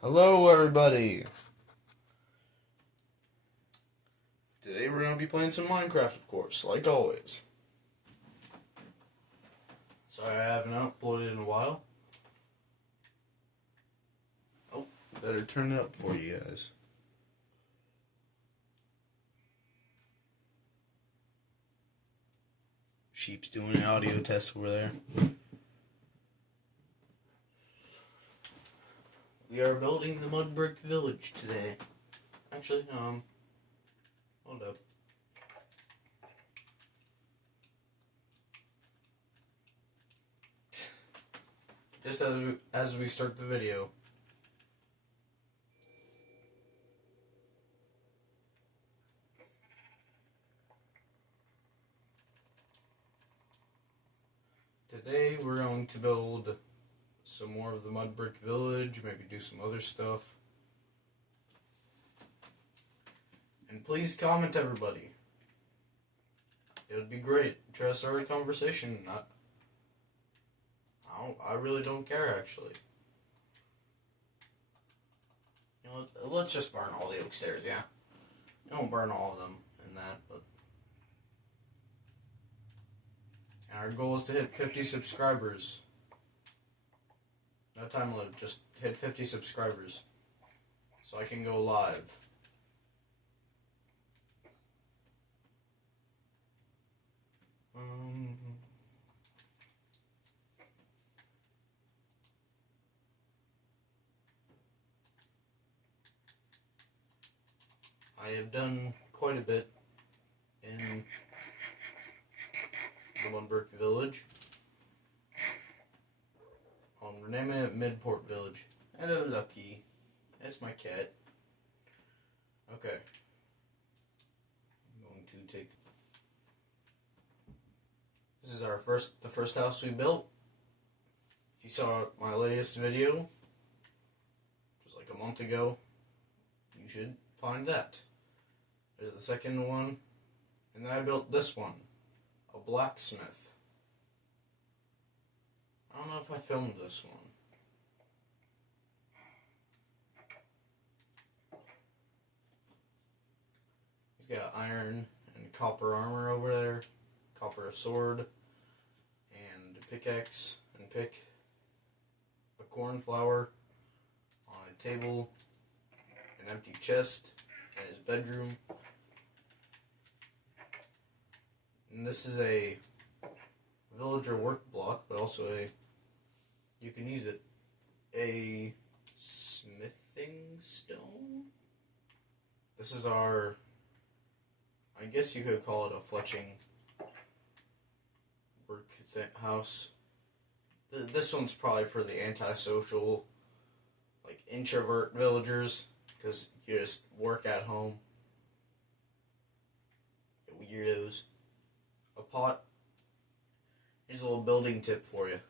Hello, everybody. Today we're going to be playing some Minecraft, of course, like always. Sorry I haven't uploaded in a while. Oh, better turn it up for you guys. Sheep's doing an audio test over there. We are building the Mudbrick village today. Actually, hold up. Just as we start the video. Today we're going to build some more of the Mudbrick village, maybe do some other stuff. And please comment, everybody. It would be great. Try to start a conversation. I really don't care, actually. You know, let's just burn all the oak stairs, yeah? Don't burn all of them in that, but... And our goal is to hit 50 subscribers. No time limit, just hit 50 subscribers. So I can go live. I have done quite a bit in the Mudbrick village. We're naming it Midport Village. Hello, Lucky. That's my cat. Okay. I'm going to take... This is the first house we built. If you saw my latest video, which was like a month ago, you should find that. There's the second one, and then I built this one, a blacksmith. I don't know if I filmed this one. He's got iron and copper armor over there, copper sword, and a pickaxe, and pick a cornflower on a table, an empty chest in his bedroom. And this is a villager work block, but also you can use it, a smithing stone? This is our, I guess you could call it a fletching work house. This one's probably for the antisocial, like introvert villagers, because you just work at home. The weirdos. A pot. Here's a little building tip for you.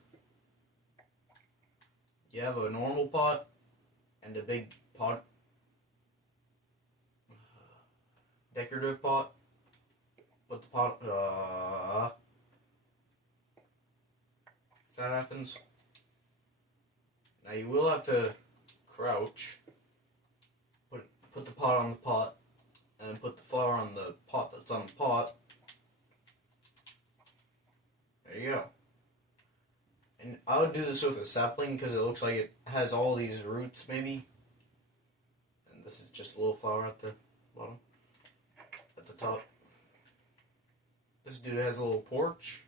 You have a normal pot and a big pot, decorative pot. Put the pot, if that happens. Now you will have to crouch, put the pot on the pot, and put the flour on the pot that's on the pot. There you go. And I would do this with a sapling because it looks like it has all these roots, maybe. And this is just a little flower at the bottom, at the top. This dude has a little porch.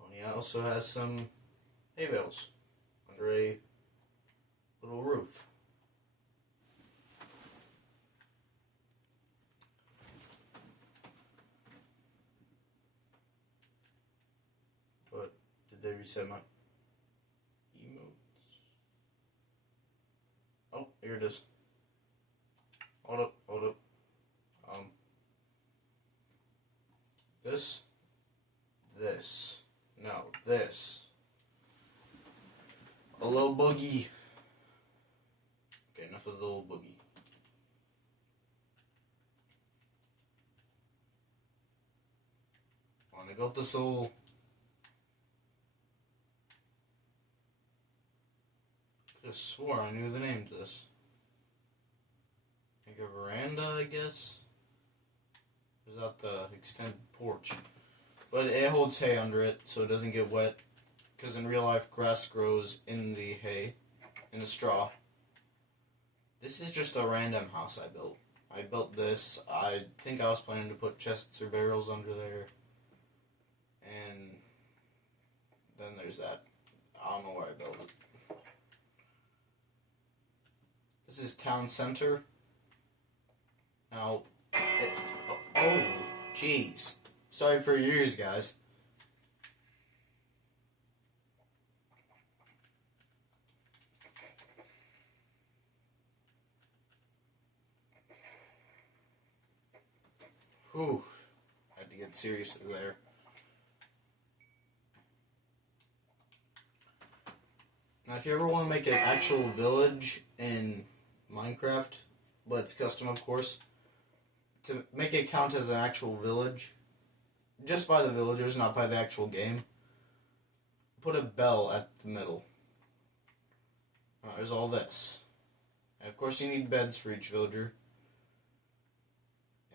Oh, and he also has some hay bales under a little roof. Did they reset my emotes? Oh, here it is. Hold up. This. A little boogie. Okay, enough of the little boogie. I built this little Could have swore I knew the name to this. Like a veranda, I guess. Is that the extended porch? But it holds hay under it, so it doesn't get wet. Because in real life, grass grows in the hay, in the straw. This is just a random house I built. I built this. I think I was planning to put chests or barrels under there. And then there's that. I don't know where I built it. This is town center. Now, oh, jeez. Sorry for your ears, guys. Whew. Had to get seriously there. Now, if you ever want to make an actual village in Minecraft, but it's custom, of course, to make it count as an actual village, just by the villagers, not by the actual game, put a bell at the middle. There's all this. And of course, you need beds for each villager.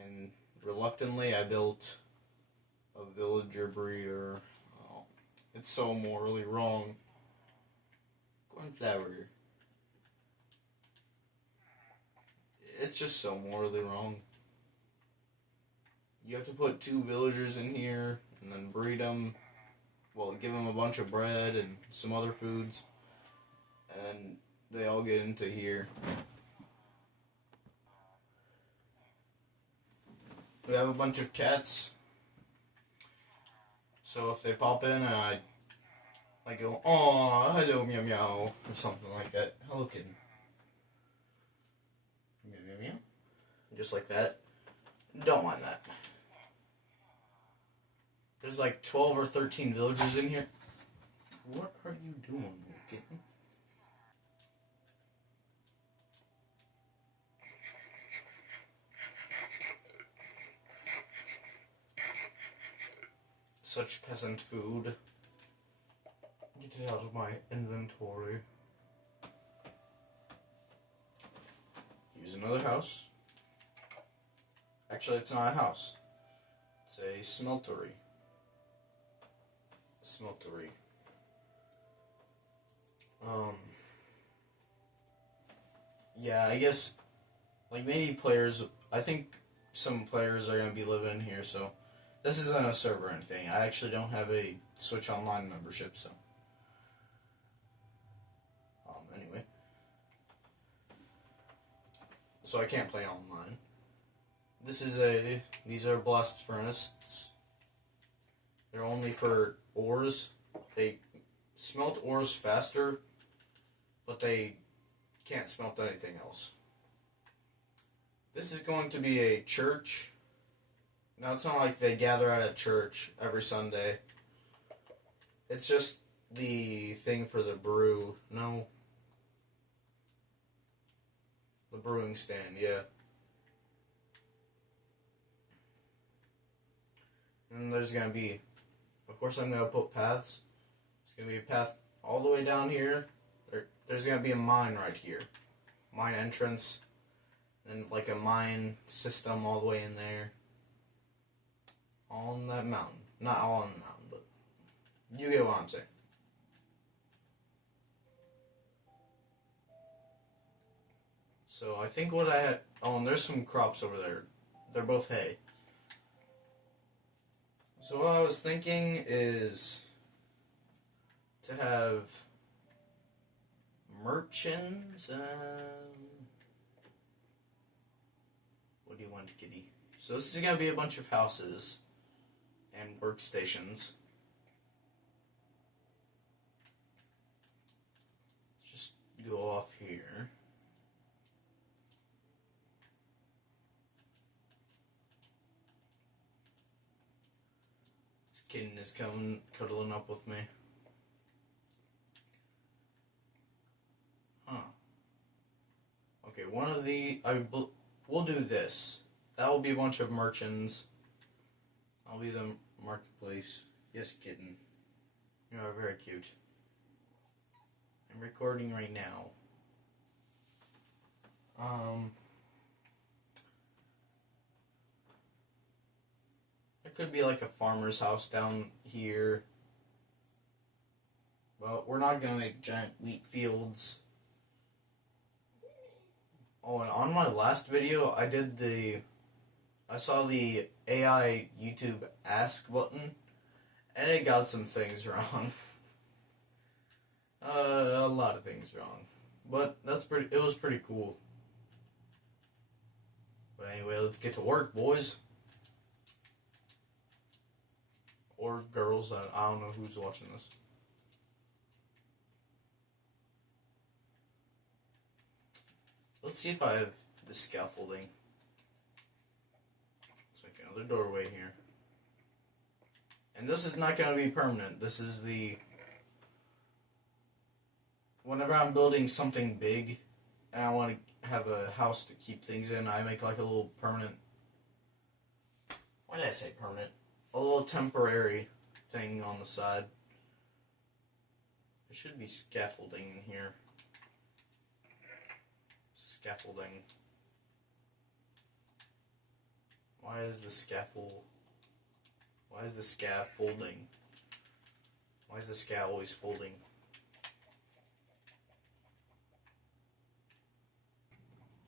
And reluctantly, I built a villager breeder. Oh, it's so morally wrong. Cornflower. It's just so morally wrong. You have to put 2 villagers in here and then breed them. Well, give them a bunch of bread and some other foods. And they all get into here. We have a bunch of cats. So if they pop in and I go, "Aw, hello, meow meow," or something like that. Hello, kitten. Meow meow meow. Just like that. Don't mind that. There's like 12 or 13 villagers in here. What are you doing, little kitten? Such peasant food. Get it out of my inventory. Use another house. Actually, it's not a house. It's a smeltery. Smeltery. Yeah, I guess, like, maybe players, I think some players are going to be living here, so this isn't a server or anything. I actually don't have a Switch Online membership, so. Anyway. So I can't play online. These are blast furnaces. They're only for ores. They smelt ores faster, but they can't smelt anything else. This is going to be a church. Now, it's not like they gather at a church every Sunday. It's just the thing for the brew. No. The brewing stand, yeah. And there's going to be, of course I'm going to put paths. There's going to be a path all the way down here. There's going to be a mine right here. Mine entrance. And like a mine system all the way in there. On that mountain. Not all on the mountain, but you get what I'm saying. So I think what I had... Oh, and there's some crops over there. They're both hay. So what I was thinking is to have merchants. What do you want, kitty? So this is going to be a bunch of houses and workstations. Let's just go off here. This kitten is coming, cuddling up with me. Huh. Okay, one of the... we'll do this. That will be a bunch of merchants. I'll be the marketplace. Yes, kitten. You are very cute. I'm recording right now. It could be like a farmer's house down here. But we're not gonna make giant wheat fields. Oh, and on my last video, I saw the AI YouTube ask button, and it got some things wrong. A lot of things wrong. But it was pretty cool. But anyway, let's get to work, boys. Or girls, I don't know who's watching this. Let's see if I have the scaffolding. Let's make another doorway here. And this is not going to be permanent. This is whenever I'm building something big and I want to have a house to keep things in, I make like a little permanent... Why did I say permanent? A little temporary thing on the side. There should be scaffolding in here. Scaffolding. Why is the scaffolding? Why is the scaff always folding?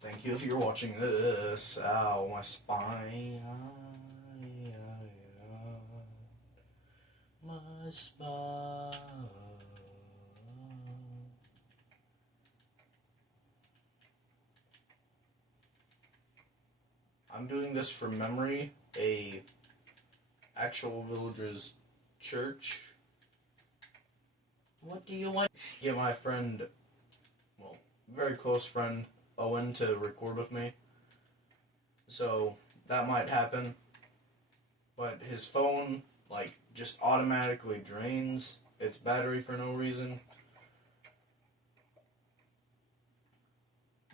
Thank you if you're watching this. Ow, my spine. My spine. I'm doing this from memory. A actual villager's church. What do you want? Get my friend, well, very close friend, Owen, to record with me. So that might happen. But his phone, like, just automatically drains its battery for no reason.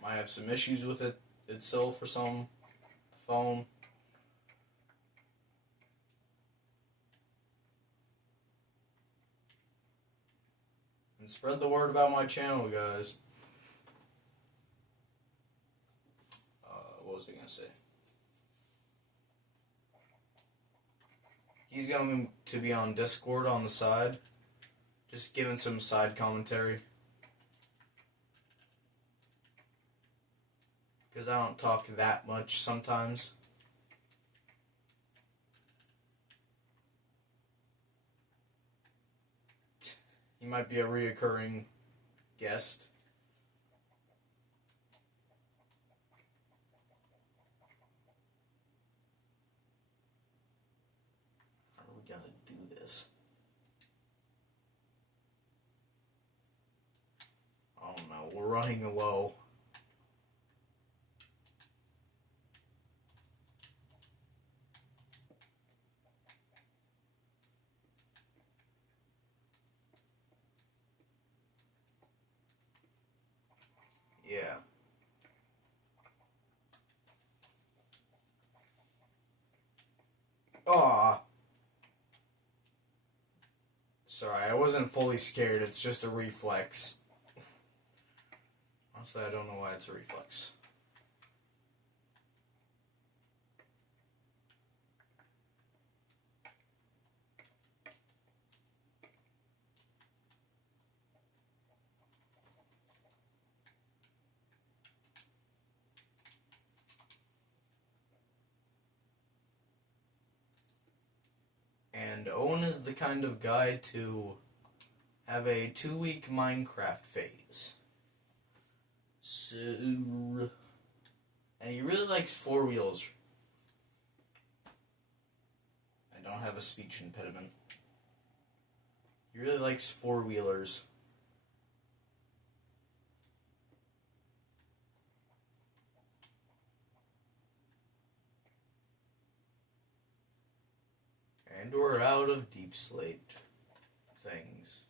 Might have some issues with it itself or some phone. And spread the word about my channel, guys. What was I gonna say? He's going to be on Discord on the side, just giving some side commentary. Because I don't talk that much sometimes. He might be a reoccurring guest. How are we gonna do this? Oh no, we're running low. Yeah. Aw. Sorry, I wasn't fully scared. It's just a reflex. Honestly, I don't know why it's a reflex. And Owen is the kind of guy to have a 2-week Minecraft phase. So, and he really likes 4-wheels. I don't have a speech impediment. He really likes 4-wheelers. And we're out of deep slate things.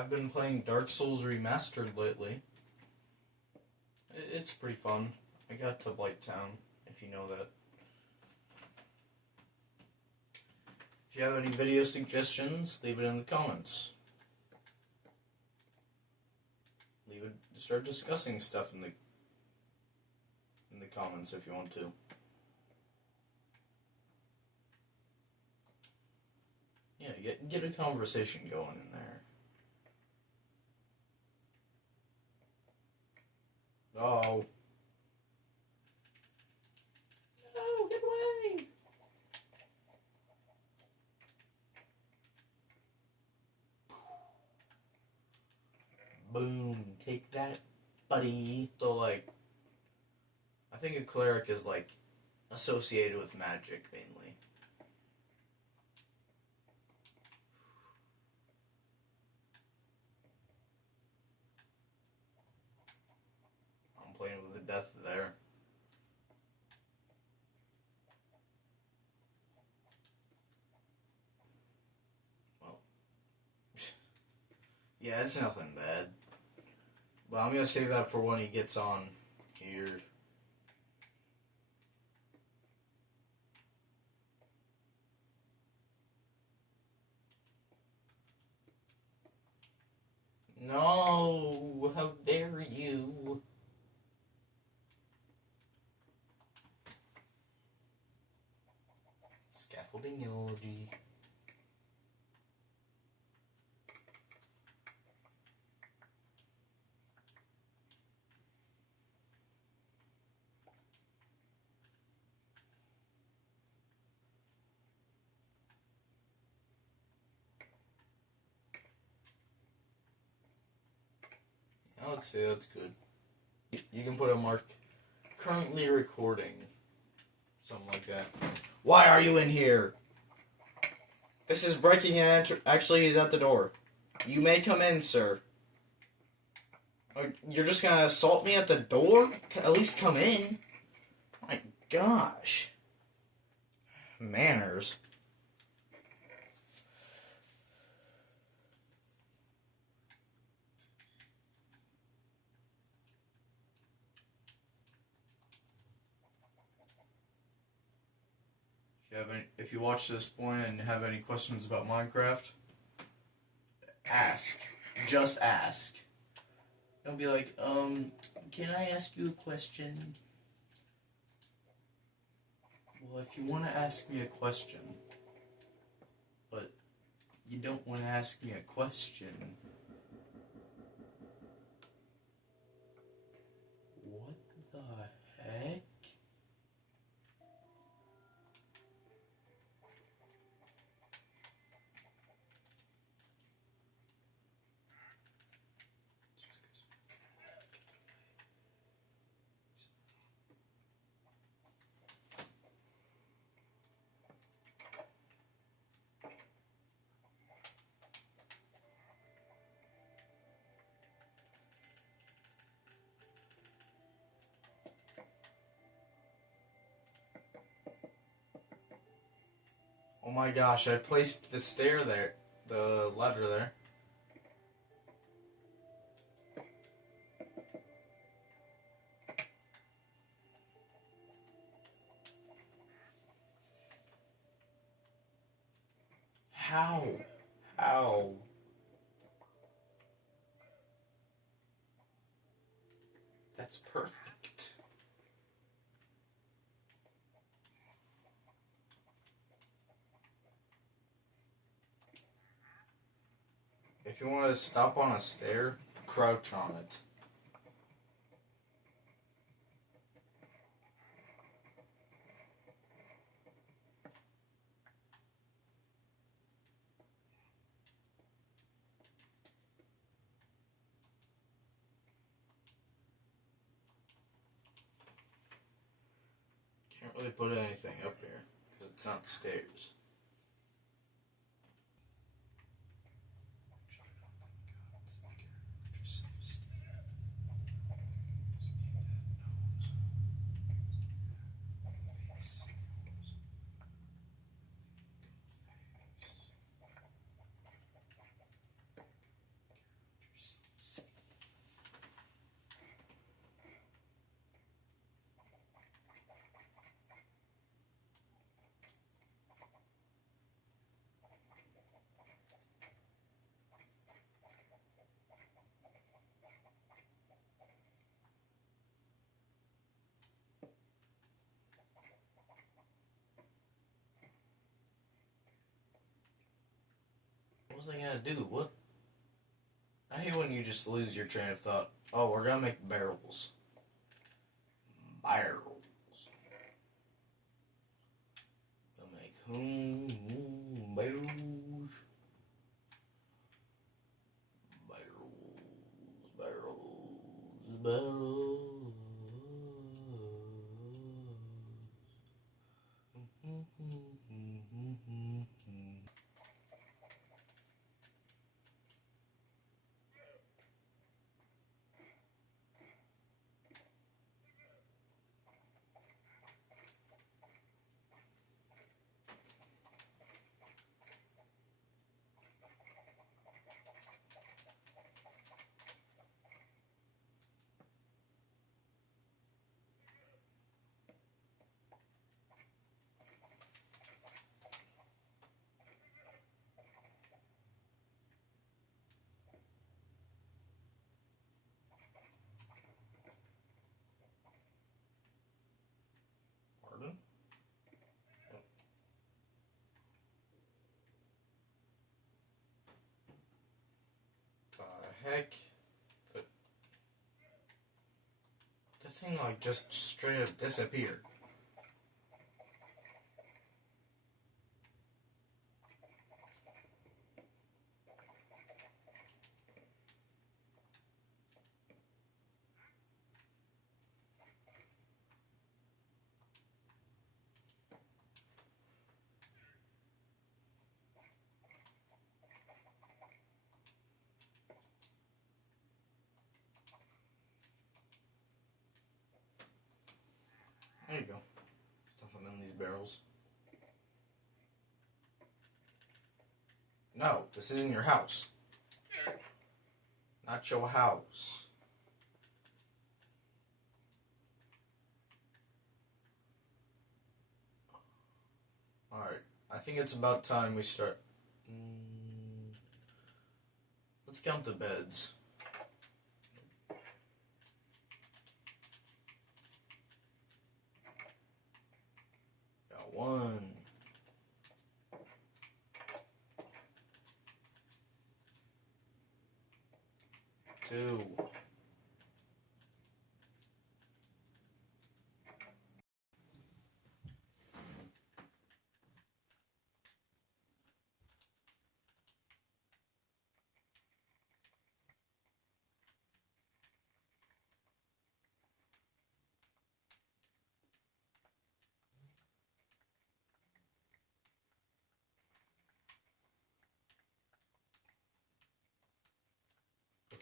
have been playing Dark Souls Remastered lately. It's pretty fun. I got to Blight Town, if you know that. If you have any video suggestions, leave it in the comments. Start discussing stuff in the comments if you want to. Yeah, get a conversation going in there. Oh. No, get away! Boom, take that, buddy. So, like, I think a cleric is, like, associated with magic, mainly. I'm playing with the death there. Well, yeah, it's nothing bad. But I'm gonna save that for when he gets on here. No, how dare you? Scaffolding eulogy. I would say that's good. You can put a mark, currently recording, something like that. Why are you in here? This is breaking and enter. Actually, he's at the door. You may come in, sir. You're just gonna assault me at the door? At least come in. My gosh. Manners. If you watch this point and have any questions about Minecraft, ask. Just ask. Don't be like, can I ask you a question? Well, if you want to ask me a question, but you don't want to ask me a question, what the heck? Oh my gosh, I placed the stair there, the ladder there. How? How? That's perfect. If you want to stop on a stair, crouch on it. Can't really put anything up here because it's not stairs. was I gonna do? What? I hate when you just lose your train of thought. Oh, we're gonna make barrels. Barrels. We'll make barrels. Barrels. Pardon? The heck? The thing like just straight up disappeared. There you go. Stuff them in these barrels. No, this isn't your house. Not your house. Alright, I think it's about time we start. Let's count the beds. Got 1, 2,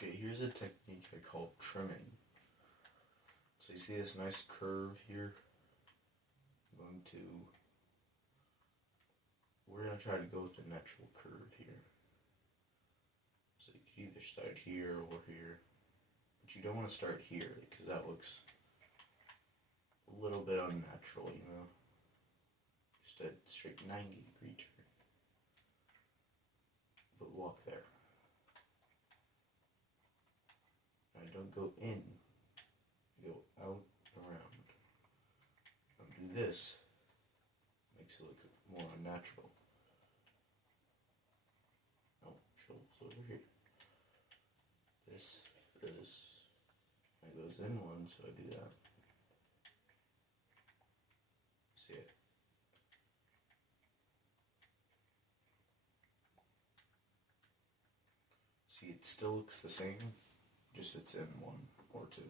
Okay, here's a technique I call trimming. So you see this nice curve here? We're going to try to go with the natural curve here. So you could either start here or here. But you don't want to start here because that looks a little bit unnatural, you know? Just a straight 90-degree turn. But walk there. Now don't go in. You go out, around. Now do this. Makes it look more unnatural. No, shoulder's over here. This. It goes in one, so I do that. See it? See, it still looks the same, just it's in 1 or 2.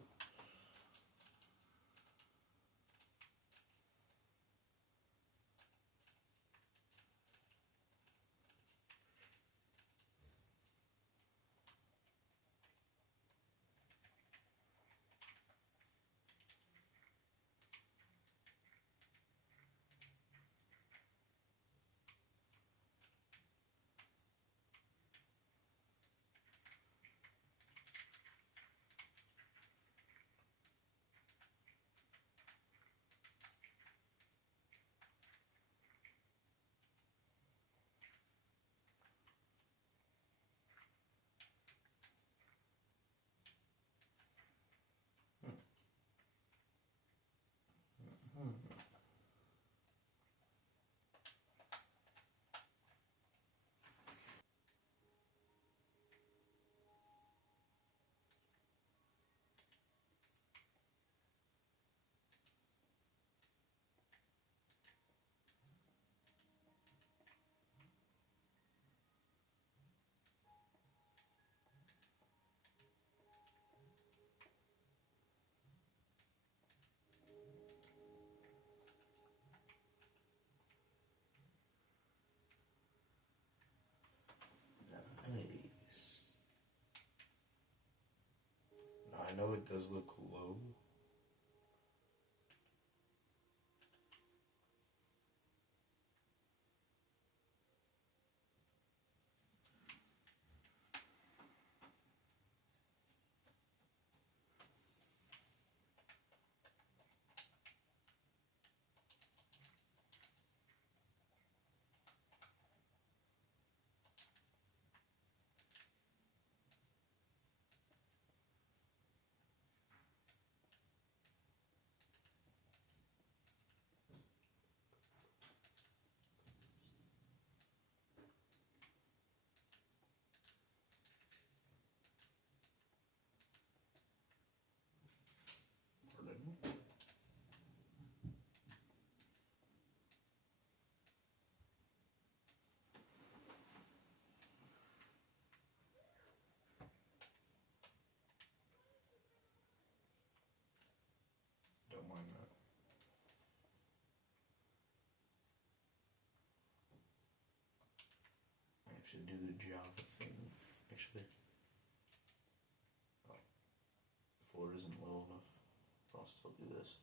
does look low. Don't mind that. I have to do the Java thing, actually. Oh, the floor isn't low enough. I'll still do this.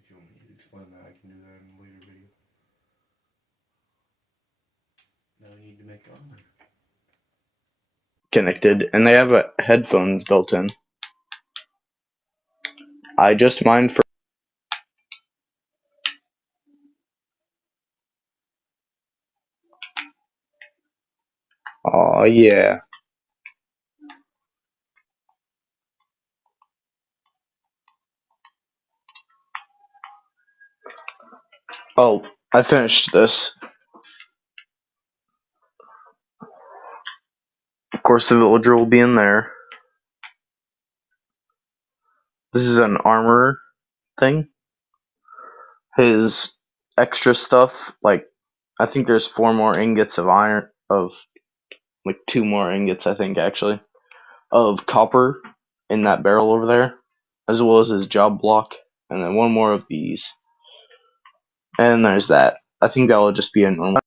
If you want me to explain that, I can do that in a later video. Now I need to make armor. Connected, and they have headphones built in. I just mined for. Oh yeah. Oh, I finished this. Of course, the villager will be in there. This is an armor thing. His extra stuff, like I think there's 4 more ingots of iron, of like 2 more ingots, I think actually, of copper in that barrel over there, as well as his job block, and then 1 more of these. And there's that. I think that will just be a normal.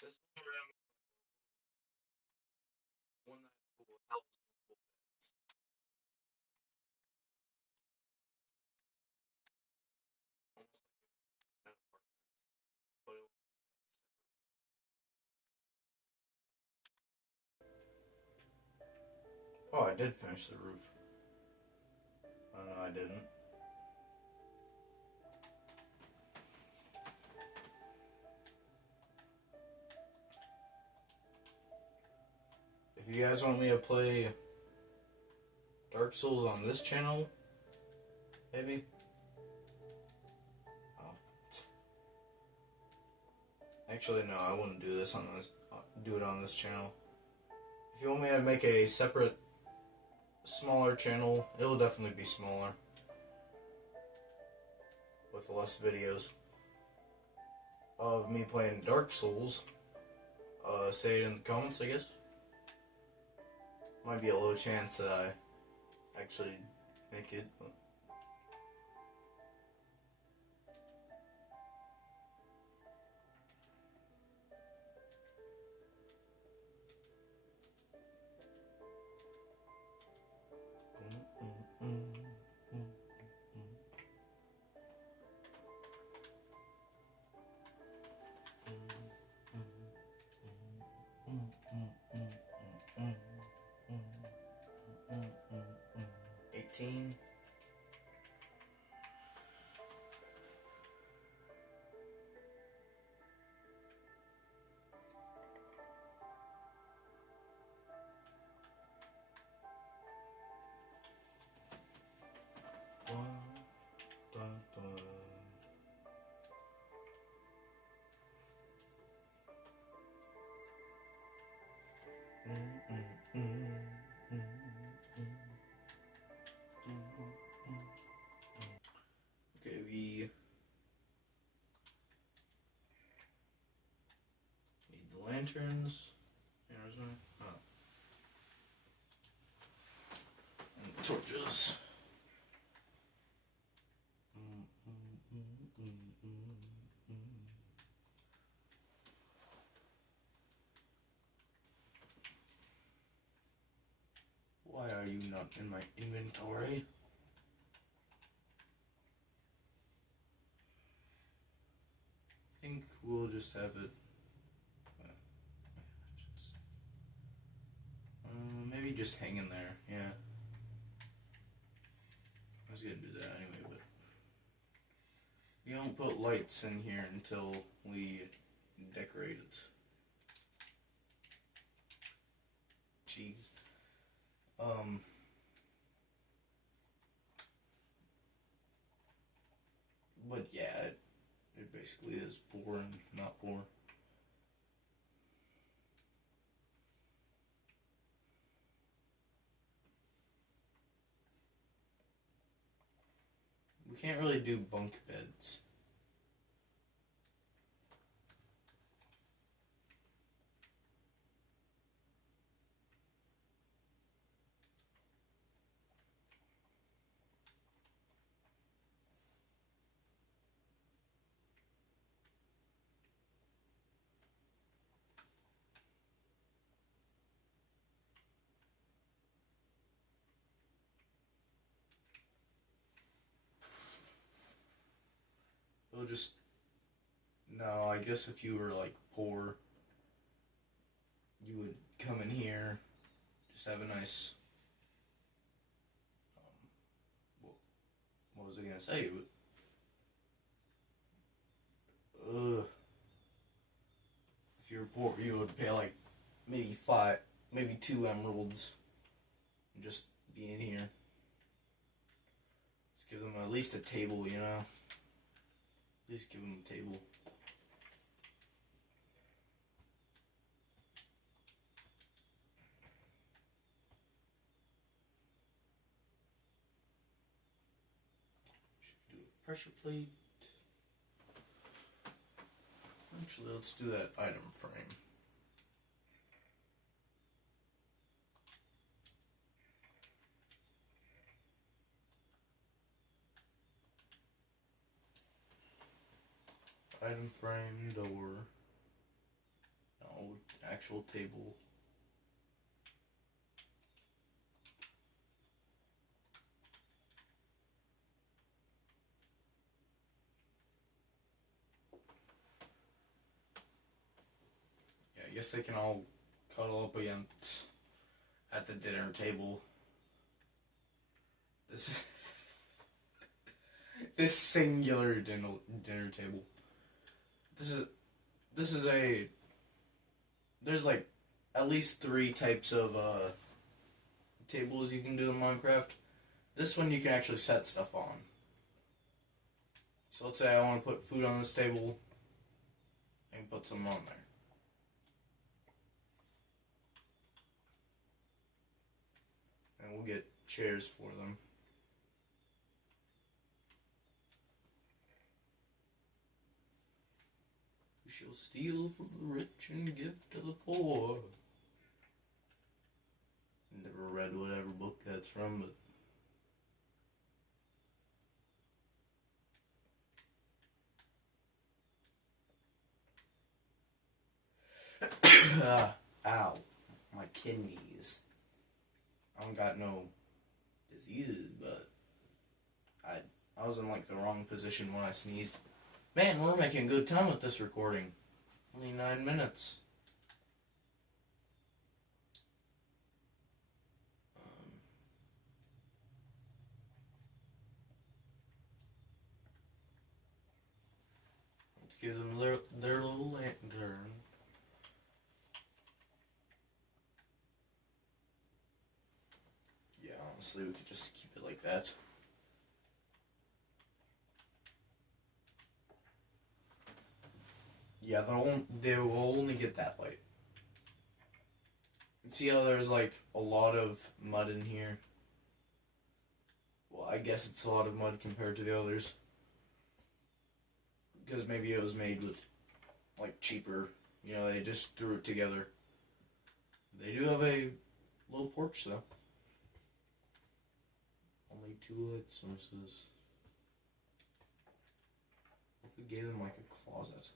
This one that helps. Oh, I did finish the roof. Oh, no, I didn't. If you guys want me to play Dark Souls on this channel, maybe? Oh. Actually, no, I wouldn't do this on this. Do it on this channel. If you want me to make a separate, smaller channel, it will definitely be smaller, with less videos of me playing Dark Souls. Say it in the comments, I guess. Might be a low chance that I actually make it. But $18. lanterns. There's my and torches. Why are you not in my inventory? I think we'll just have it. Maybe just hang in there. Yeah. I was gonna do that anyway, but we don't put lights in here until we decorate it. Jeez. But yeah, it basically is poor and not poor. We can't really do bunk beds. We'll just... No, I guess if you were like poor, you would come in here, just have a nice... what was I gonna say? If you were poor, you would pay like maybe 2 emeralds, and just be in here. Let's give them at least a table, you know? At least give them a table. Should do a pressure plate. Actually, let's do that item frame. Item frame, door. No, actual table. Yeah, I guess they can all cuddle up against at the dinner table. This singular dinner table. This is a... There's like at least 3 types of tables you can do in Minecraft. This one you can actually set stuff on. So let's say I want to put food on this table. I can put some on there. And we'll get chairs for them. We shall steal from the rich and give to the poor. Never read whatever book that's from, but... Ow. My kidneys. I don't got no diseases, but I was in like the wrong position when I sneezed. Man, we're making good time with this recording. Only 9 minutes. Let's give them their little lantern. Yeah, honestly, we could just keep it like that. Yeah, they will only get that light. See how there's like a lot of mud in here? Well, I guess it's a lot of mud compared to the others. Because maybe it was made with like cheaper You know, they just threw it together. They do have a little porch, though. Only 2 light sources. What if we gave them, like, a closet?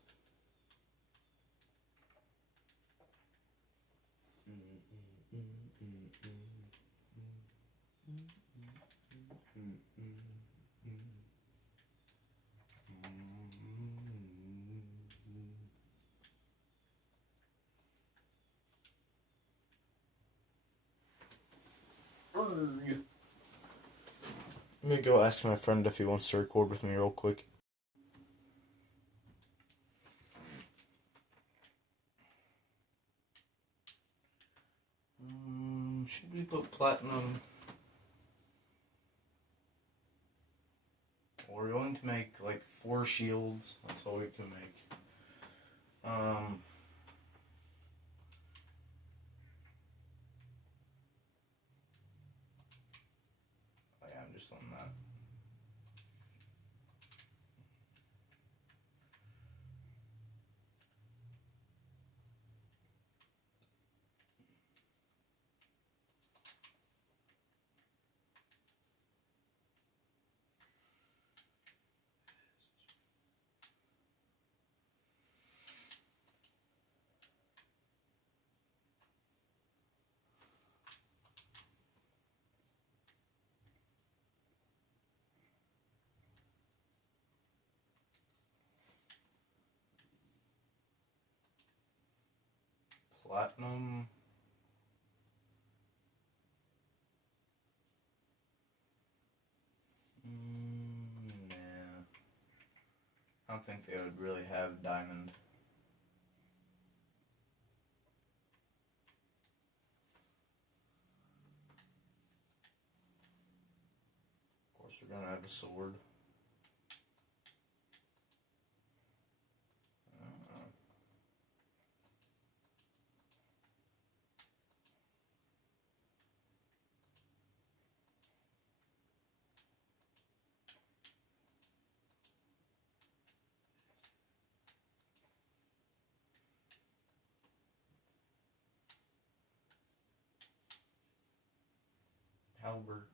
Let me go ask my friend if he wants to record with me real quick. Should we put platinum? We're going to make like 4 shields. That's all we can make. Oh yeah, I'm just on that. Platinum. Nah. I don't think they would really have diamond. Of course, we're gonna have a sword. Alberto.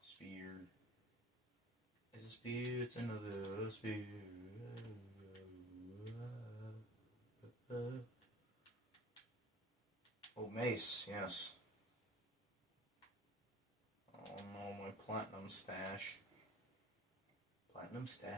Spear. It's a spear, it's another spear. Oh, mace, yes. Oh no, my platinum stash. Platinum stash.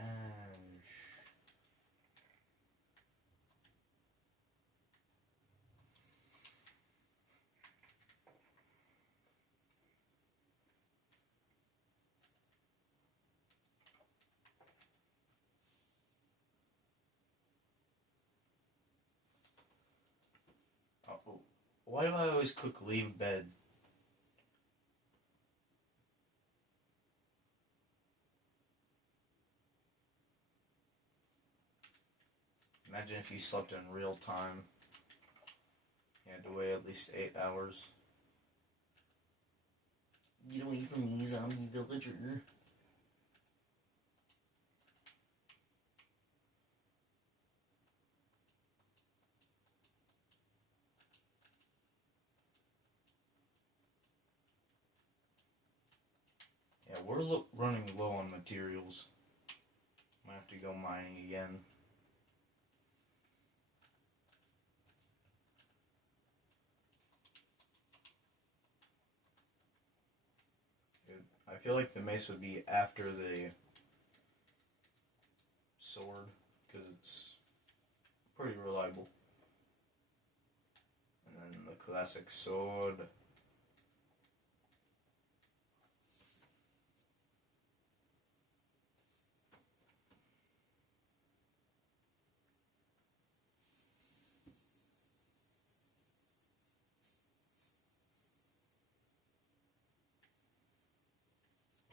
Oh, why do I always click leave bed? Imagine if you slept in real time. You had to wait at least 8 hours. Get away from me, zombie villager. Yeah, we're running low on materials. Might have to go mining again. Dude, I feel like the mace would be after the sword, because it's pretty reliable. And then the classic sword.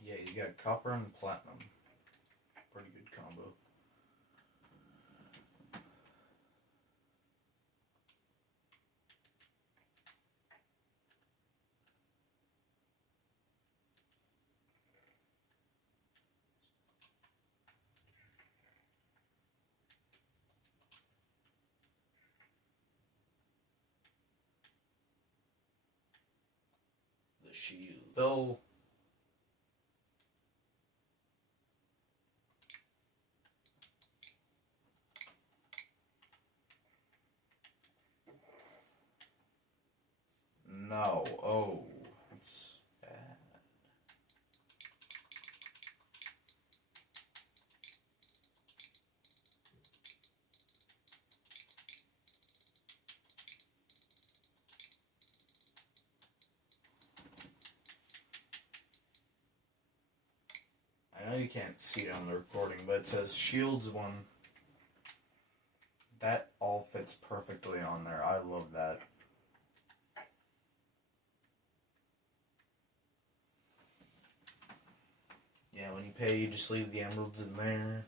Yeah, he's got copper and platinum. Pretty good combo. The shield. Though. No. Oh. It's bad. I know you can't see it on the recording, but it says Shields 1. That all fits perfectly on there. I love that. Yeah, when you pay, you just leave the emeralds in there.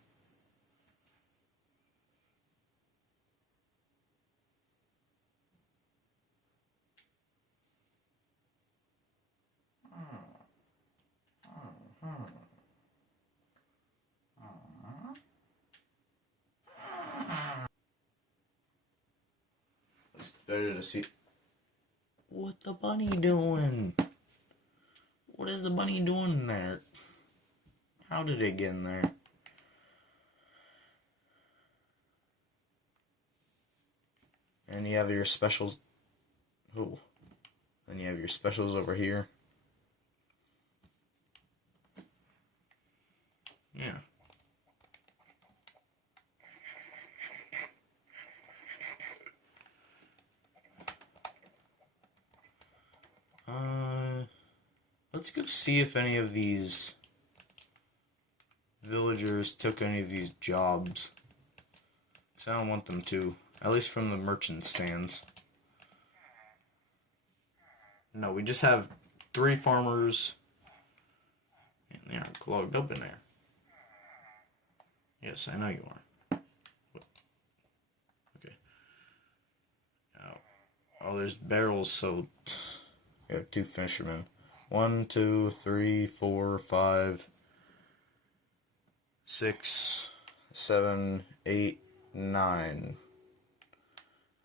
It's better to see. What the bunny doing? What is the bunny doing in there? How did it get in there? And you have your specials. Oh. Then you have your specials over here. Yeah. Let's go see if any of these villagers took any of these jobs. Because I don't want them to. At least from the merchant stands. No, we just have 3 farmers. And they aren't clogged up in there. Yes, I know you are. Okay. Oh, there's barrels, so we have 2 fishermen. 1, 2, 3, 4, 5, 6, 7, 8, 9.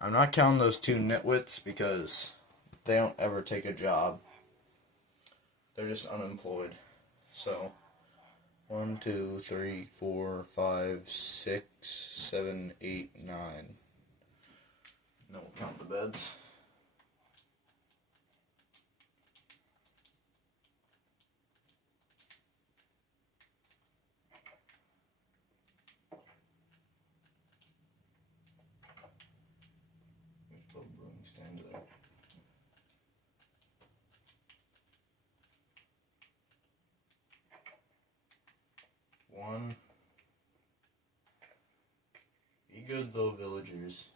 I'm not counting those 2 nitwits because they don't ever take a job. They're just unemployed. So, 1, 2, 3, 4, 5, 6, 7, 8, 9. Then we'll count the beds. Stand there. 1. Be good though, villagers.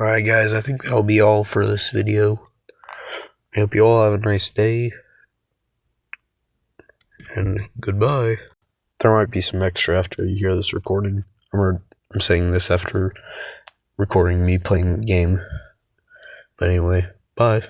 Alright guys, I think that'll be all for this video. I hope you all have a nice day. And goodbye. There might be some extra after you hear this recording. I'm saying this after recording me playing the game. But anyway, bye.